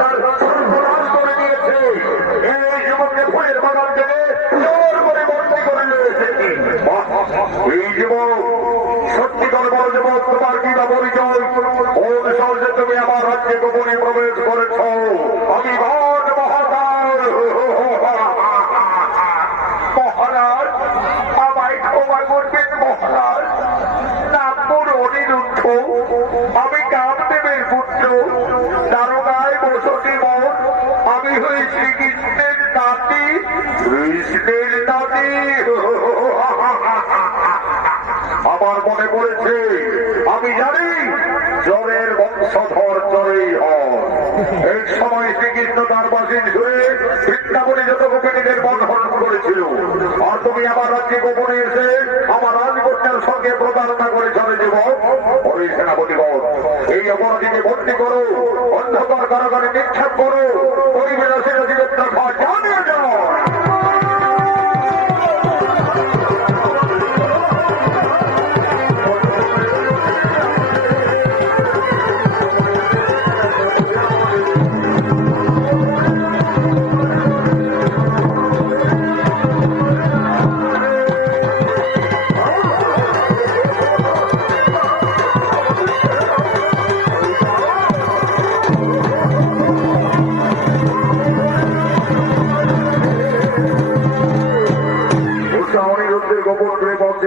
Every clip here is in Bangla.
তার রসুন প্রদান করে দিয়েছে। এই জীবনকে ফুলের বাগান থেকে জোর করে ভর্তি করে রয়েছে এই জীবন সত্যিকার বড় জীবন তোমার কিনা পরিচয়? কোন সহজে তুমি আমার রাজ্যে গোপনে প্রবেশ করেছ? আমি ভাট মহাকাল। মহারাজ, আমায় ক্ষমা করবেন, মহারাজ। আমার মনে পড়েছে, আমি জানি জ্বরের বংশধর জ্বরেই হয় এই সময় শ্রীকৃষ্ণ তার বাসিন ধরে বৃন্দাবনে যত গোপিনীদের বন্ধন করেছিল, আর তুমি আমার রাজ্যে গোপনে এসে আমার রাজকন্যার সঙ্গে প্রতারণা করে চলে যাব। ওই সেনাপতিগণ এই অপরাধীকে বন্দী করো, অন্ধকার কারাগারে নিক্ষেপ করো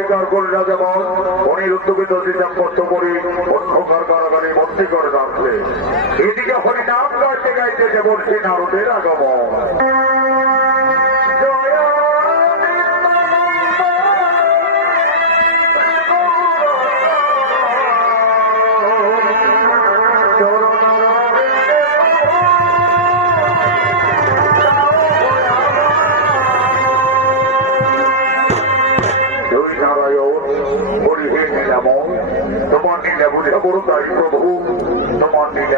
প্রেম অস্বীকার করে রাজা বল অনিরুদ্ধকে দোষী চাপত্য করে, অন্ধকার কারাগারে বন্দী করে রাখলে। এদিকে হরিনাম গাইতে গাইতে যে বলছে নারদের আগমন। နမောသမန္တိနဘုဒ္ဓအကုရုတာယိသောဘဟုသမန္တိန